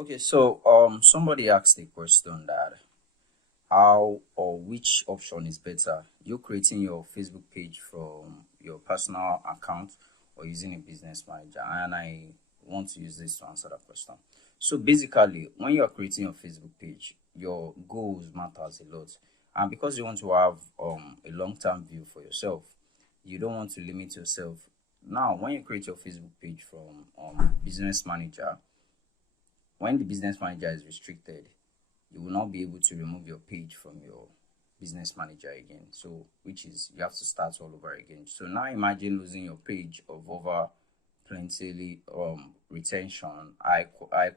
Okay, so somebody asked a question that how or which option is better? You creating your Facebook page from your personal account or using a business manager? And I want to use this to answer that question. So basically, when you are creating your Facebook page, your goals matters a lot. And because you want to have a long-term view for yourself, you don't want to limit yourself. Now, when you create your Facebook page from business manager, when the business manager is restricted, you will not be able to remove your page from your business manager again. So, which is you have to start all over again. So now imagine losing your page of over plenty retention, high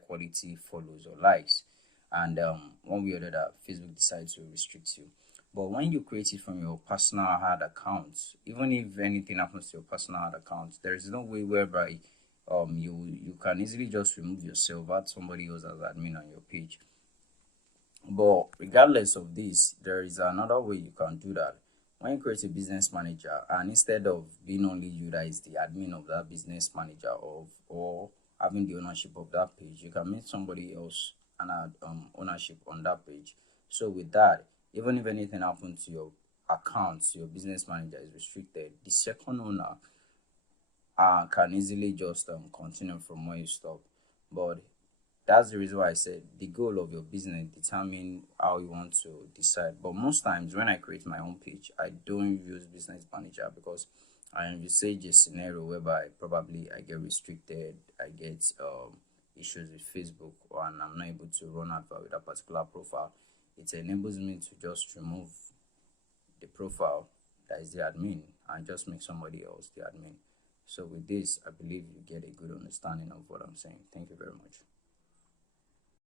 quality follows or likes, and one way or the other, Facebook decides to restrict you. But when you create it from your personal hard account, even if anything happens to your personal hard account, there is no way whereby you can easily just remove yourself, add somebody else as admin on your page. But regardless of this, there is another way you can do that. When you create a business manager, and instead of being only you that is the admin of that business manager or having the ownership of that page, you can make somebody else and add ownership on that page. So with that, even if anything happens to your account, your business manager is restricted, the second owner can easily just continue from where you stop. But that's the reason why I said the goal of your business determine how you want to decide. But most times when I create my own page, I don't use business manager because I envisage a scenario whereby probably I get restricted, I get issues with Facebook, and I'm not able to run advert with a particular profile. It enables me to just remove the profile that is the admin and just make somebody else the admin. So with this, I believe you get a good understanding of what I'm saying. Thank you very much.